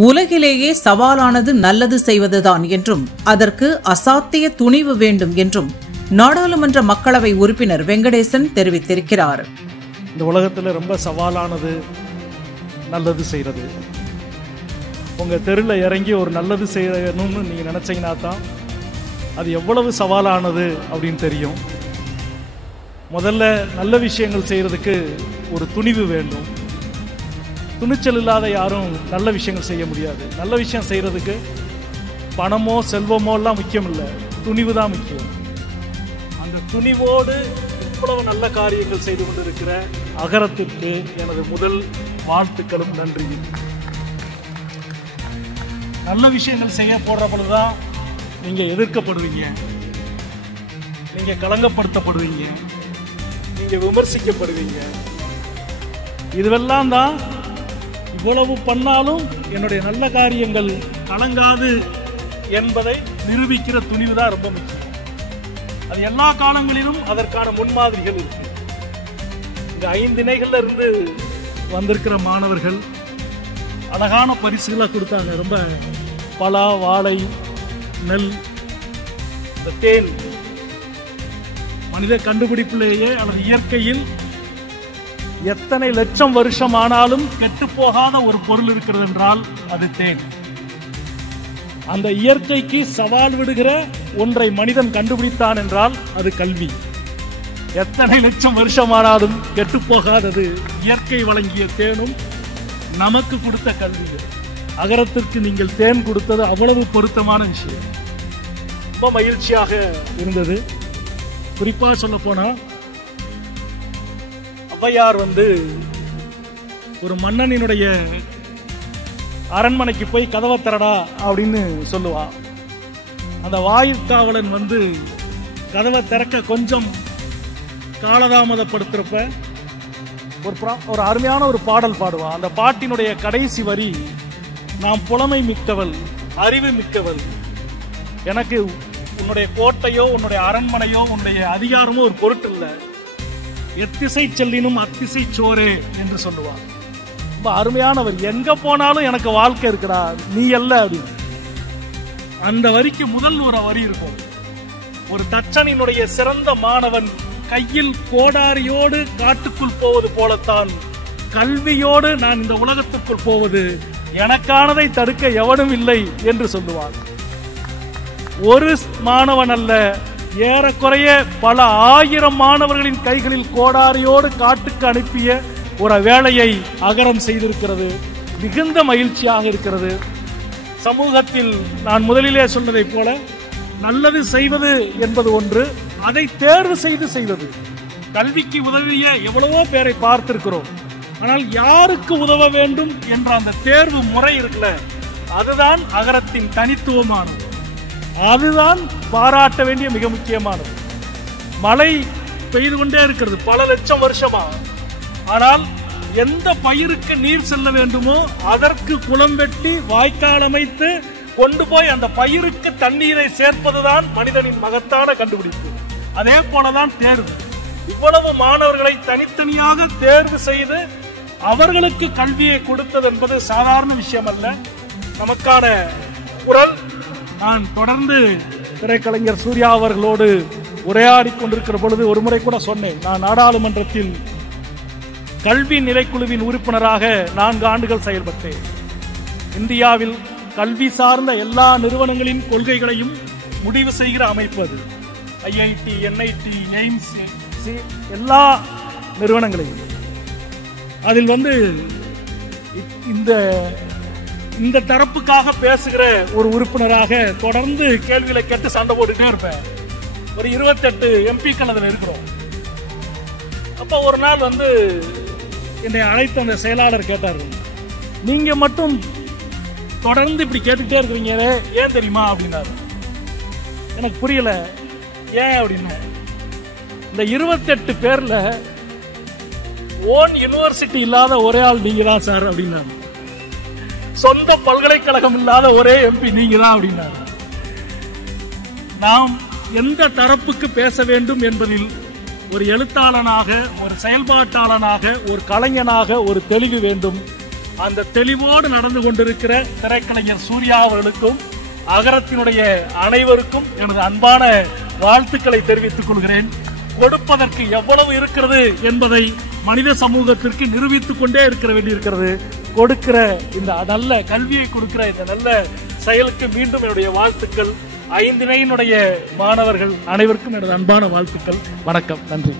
உலகிலேயே சவாலானது நல்லது செய்வதுதான் என்றும் அதற்கு அசாத்திய துணிவு வேண்டும் என்றும் நாடாளுமன்ற மக்களவை உறுப்பினர் வெங்கடேசன் தெரிவித்திருக்கிறார். இந்த உலகத்தில் ரொம்ப சவாலானது நல்லது செய்கிறது. உங்கள் தெருவில் இறங்கி ஒரு நல்லது செய்யணும்னு நீங்கள் நினச்சிங்கன்னா தான் அது எவ்வளவு சவாலானது அப்படின்னு தெரியும். முதல்ல நல்ல விஷயங்கள் செய்கிறதுக்கு ஒரு துணிவு வேண்டும். துணிச்சல் இல்லாத யாரும் நல்ல விஷயங்கள் செய்ய முடியாது. நல்ல விஷயம் செய்கிறதுக்கு பணமோ செல்வமோ எல்லாம் முக்கியம் இல்லை, துணிவு தான் முக்கியம். அந்த துணிவோடு இவ்வளவு நல்ல காரியங்கள் செய்து கொண்டிருக்கிற அகரத்திற்கு எனது முதல் வாழ்த்துக்களும் நன்றியும். நல்ல விஷயங்கள் செய்ய போடுற பொழுதுதான் நீங்கள் எதிர்க்கப்படுவீங்க, நீங்கள் களங்கப்படுத்தப்படுவீங்க, நீங்கள் விமர்சிக்கப்படுவீங்க. இதுவெல்லாம் தான் இவ்வளவு பண்ணாலும் என்னுடைய நல்ல காரியங்கள் கலங்காது என்பதை நிரூபிக்கிற துணிவு தான் ரொம்ப முக்கியம். அது எல்லா காலங்களிலும் அதற்கான முன்மாதிரிகள் இருக்கு. இந்த 5 திணைகள்ல இருந்து வந்திருக்கிற மாணவர்கள் அழகான பரிசுகளை கொடுத்தாங்க. ரொம்ப பலா, வாழை, நெல், தேன். மனித கண்டுபிடிப்பிலேயே அல்லது இயற்கையில் எத்தனை லட்சம் வருஷம் ஆனாலும் கெட்டு போகாத ஒரு பொருள் இருக்கிறது என்றால் அது தேன். அந்த இயற்கைக்கு சவால் விடுகிற ஒன்றை மனிதன் கண்டுபிடித்தான் என்றால் அது கல்வி. எத்தனை லட்சம் வருஷம் ஆனாலும் கெட்டு போகாதது இயற்கை வழங்கிய தேனும் நமக்கு கொடுத்த கல்வி. அகரத்திற்கு நீங்கள் தேன் கொடுத்தது அவ்வளவு பொருத்தமான விஷயம். ரொம்ப மகிழ்ச்சியாக இருந்தது. குறிப்பாக சொல்ல போனா ஔவையார் ஒரு மன்னனினுடைய அரண்மனைக்கு போய் கதவை திறடா அப்படின்னு சொல்லுவா. அந்த வாயிற்காவலன் கதவை திறக்க கொஞ்சம் காலதாமதப்படுத்துறப்ப ஒரு அருமையான ஒரு பாடல் பாடுவா. அந்த பாட்டினுடைய கடைசி வரி, நாம் புலமை மிக்கவள், அறிவு மிக்கவள், எனக்கு உன்னுடைய கோட்டையோ உன்னுடைய அரண்மனையோ உன்னுடைய அதிகாரமோ ஒரு பொருட்டு இல்லை, எத்திசை செல்லினும் அத்திசை சோரே என்று சொல்லுவார். ரொம்ப அருமையானவர். எங்க போனாலும் எனக்கு வாழ்க்கை இருக்குடா, நீ அல்ல அப்படின்னு. அந்த வரிக்கு முதல் ஒரு வரி இருக்கும். ஒரு தச்சனினுடைய சிறந்த மாணவன் கையில் கோடாரியோடு காட்டுக்குள் போவது போலத்தான் கல்வியோடு நான் இந்த உலகத்துக்குள் போவது, எனக்கானதை தடுக்க எவனும் இல்லை என்று சொல்லுவார். ஒரு மாணவன் அல்ல, ஏறக்குறைய பல 1000 மாணவர்களின் கைகளில் கோடாரியோடு காட்டுக்கு அனுப்பிய ஒரு வேலையை அகரம் செய்திருக்கிறது. மிகுந்த மகிழ்ச்சியாக இருக்கிறது. சமூகத்தில் நான் முதலிலே சொன்னதைப் போல நல்லது செய்வது என்பது ஒன்று, அதை தேர்வு செய்து செய்வது. கல்விக்கு உதவிய எவ்வளவோ பேரை பார்த்திருக்கிறோம். ஆனால் யாருக்கு உதவ வேண்டும் என்ற அந்த தேர்வு முறை இருக்குல்ல, அதுதான் அகரத்தின் தனித்துவமானது. அதுதான் பாராட்ட வேண்டிய மிக முக்கியமானது. மழை பெய்து கொண்டே இருக்கிறது பல லட்சம் வருஷமா. ஆனால் எந்த பயிருக்கு நீர் செல்ல வேண்டுமோ அதற்கு குளம் வெட்டி வாய்க்கால் அமைத்து கொண்டு போய் அந்த பயிருக்கு தண்ணீரை சேர்ப்பதுதான் மனிதனின் மகத்தான கண்டுபிடிப்பு. அதே போலதான் தேர்வு. இவ்வளவு மாணவர்களை தனித்தனியாக தேர்வு செய்து அவர்களுக்கு கல்வியை கொடுத்தது என்பது சாதாரண விஷயம் அல்ல. நமக்கான குரல். நான் தொடர்ந்து திரைக்கலைஞர் சூர்யா அவர்களோடு உரையாடி கொண்டிருக்கிற பொழுது ஒரு முறை கூட சொன்னேன், நான் நாடாளுமன்றத்தில் கல்வி நிலைக்குழுவின் உறுப்பினராக 4 ஆண்டுகள் செயல்பட்டேன். இந்தியாவில் கல்வி சார்ந்த எல்லா நிறுவனங்களின் கொள்கைகளையும் முடிவு செய்கிற அமைப்பு அது. IIT, NIT, எய்ம்ஸ், எல்லா நிறுவனங்களையும். அதில் இந்த தரப்புக்காக பேசுகிற ஒரு உறுப்பினராக தொடர்ந்து கேள்விகளை கேட்டு சண்டை போட்டுட்டே இருப்பேன். ஒரு 28 எம்பிக்கள் அதில் இருக்கிறோம். அப்போ ஒரு நாள் என்னை அழைத்த அந்த செயலாளர் கேட்டார், நீங்க மட்டும் தொடர்ந்து இப்படி கேட்டுக்கிட்டே இருக்கிறீங்களே, ஏன் தெரியுமா அப்படின்னாரு. எனக்கு புரியல ஏன் அப்படின்னு. இந்த 28 பேர்ல ஓன் யூனிவர்சிட்டி இல்லாத ஒரே ஆள் நீங்க தான் சார் அப்படின்னாரு. சொந்த பல்கலைக்கழகம் இல்லாத ஒரே எம்பி நீங்க தான் அப்படின்னாரு. நாம் எந்த தரப்புக்கு பேச வேண்டும் என்பதில் ஒரு எழுத்தாளனாக, ஒரு செயல்பாட்டாளனாக, ஒரு கலைஞனாக ஒரு தெளிவு வேண்டும். அந்த தெளிவோடு நடந்து கொண்டிருக்கிற திரைக்கலைஞர் சூர்யா அவர்களுக்கும் அகரத்தினுடைய அனைவருக்கும் எனது அன்பான வாழ்த்துக்களை தெரிவித்துக் கொள்கிறேன். கொடுப்பதற்கு எவ்வளவு இருக்கிறது என்பதை மனித சமூகத்திற்கு நிரூபித்துக் கொண்டே இருக்க வேண்டியிருக்கிறது. கொடுக்கிற இந்த நல்ல கல்வியை கொடுக்கிற இந்த நல்ல செயலுக்கு மீண்டும் என்னுடைய வாழ்த்துக்கள். 5 இணையினுடைய மாணவர்கள் அனைவருக்கும் எனது அன்பான வாழ்த்துக்கள். வணக்கம். நன்றி.